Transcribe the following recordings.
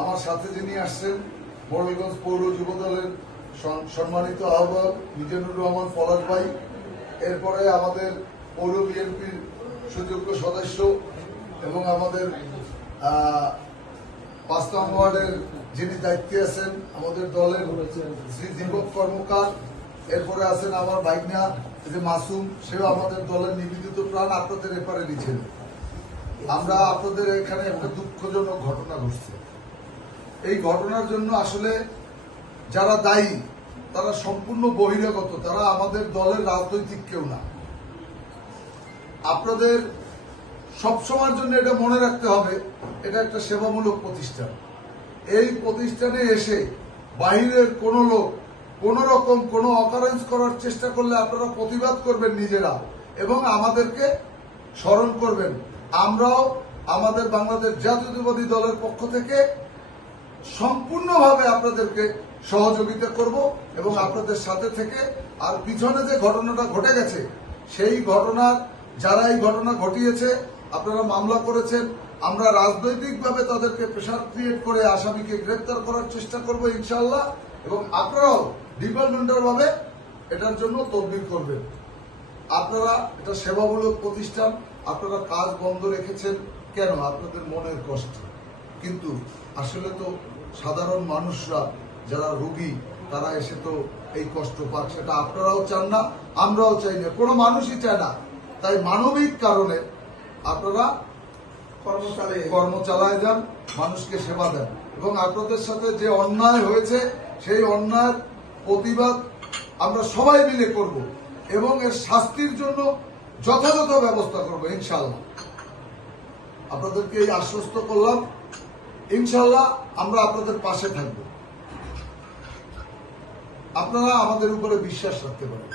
আমার সাথে যিনি আসছেন মোড়েলগঞ্জ পৌর যুব দলের সম্মানিত আহ্বায়ক মিজানুর রহমান পলাশ ভাই, এরপরে আমাদের পৌর বিএনপির সুযোগ্য সদস্য এবং আমাদের ৫ নং ওয়ার্ডের যিনি দায়িত্বে আছেন আমাদের দলের শ্রী দীপক কর্মকার, এরপরে আছেন আমার ভাইগনা যে মাসুম, সেও আমাদের দলের নিবেদিত প্রাণ, আপনাদের এপারে লিখেন। আমরা আপনাদের এখানে একটা দুঃখজনক ঘটনা ঘটছে। এই ঘটনার জন্য আসলে যারা দায়ী তারা সম্পূর্ণ বহিরাগত, তারা আমাদের দলের রাজনৈতিক কেউ না। আপনাদের সবসময়ের জন্য এটা মনে রাখতে হবে, এটা একটা সেবামূলক প্রতিষ্ঠান। এই প্রতিষ্ঠানে এসে বাহিরের কোন লোক কোন রকম কোন অকারেন্স করার চেষ্টা করলে আপনারা প্রতিবাদ করবেন নিজেরা এবং আমাদেরকে স্মরণ করবেন। আমরাও আমাদের বাংলাদেশ জাতীয়তাবাদী দলের পক্ষ থেকে সম্পূর্ণভাবে আপনাদেরকে সহযোগিতা করব এবং আপনাদের সাথে থেকে, আর পিছনে যে ঘটনাটা ঘটে গেছে সেই ঘটনার যারা এই ঘটনা ঘটিয়েছে আপনারা মামলা করেছেন, আমরা রাজনৈতিকভাবে তাদেরকে প্রেসার ক্রিয়েট করে আসামিকে গ্রেফতার করার চেষ্টা করব ইনশাআল্লাহ, এবং আপনারাও ডিপার্টমেন্টাল ভাবে এটার জন্য তদবির করবেন। আপনারা এটা সেবামূলক প্রতিষ্ঠান, আপনারা কাজ বন্ধ রেখেছেন কেন? আপনাদের মনের কষ্ট, কিন্তু আসলে তো সাধারণ মানুষরা যারা রোগী তারা এসে তো এই কষ্ট পাক, সেটা আপনারাও চান না, আমরাও চাই না, কোনো মানুষই চায় না। তাই মানবিক কারণে আপনারা কর্ম চালায় যান, মানুষকে সেবা দেন, এবং আপনাদের সাথে যে অন্যায় হয়েছে সেই অন্যায়ের প্রতিবাদ আমরা সবাই মিলে করব এবং এর শাস্তির জন্য যথাযথ ব্যবস্থা করব ইনশাআল্লাহ। আপনাদেরকে এই আশ্বস্ত করলাম, ইনশাআল্লাহ আমরা আপনাদের পাশে থাকব। আপনারা আমাদের উপরে বিশ্বাস রাখতে পারেন।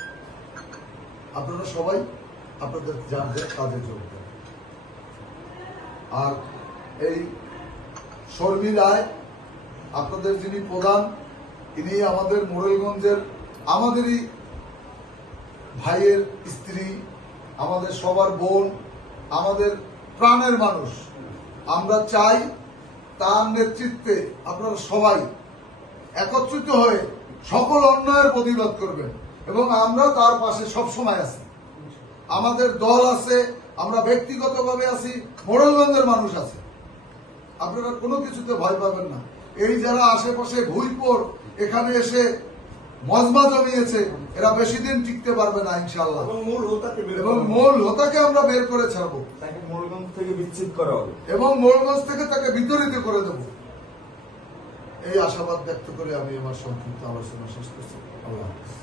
আপনারা সবাই আপনাদের যাদের কাজে চলবেন। আর এই শর্মী রায় আপনাদের যিনি প্রধান, ইনি আমাদের মোড়েলগঞ্জের আমাদেরই ভাইয়ের স্ত্রী, আমাদের সবার বোন, আমাদের প্রাণের মানুষ। আমরা চাই তার নেতৃত্বে আপনারা সবাই একত্রিত হয়ে সকল অন্যায়ের প্রতিবাদ করবেন এবং আমরা তার পাশে সবসময় আছি। আমাদের দল আছে, আমরা ব্যক্তিগতভাবে আছি, মোড়েলগঞ্জের মানুষ আছে। আপনারা কোনো কিছুতে ভয় পাবেন না। এই যারা আশেপাশে ভুইপুর এখানে এসে মজমা জমিয়েছে, এরা বেশি দিন টিকতে পারবে না ইনশাআল্লাহ, এবং মূল হোতাকে আমরা বের করে ছাড়বো, তাকে মোড়গঞ্জ থেকে বিচ্ছিন্ন করা হবে এবং মোড়গঞ্জ থেকে তাকে বিতরিত করে দেব। এই আশাবাদ ব্যক্ত করে আমি আমার সংক্ষিপ্ত আলোচনা শেষ করছি। আল্লাহ হাফেজ।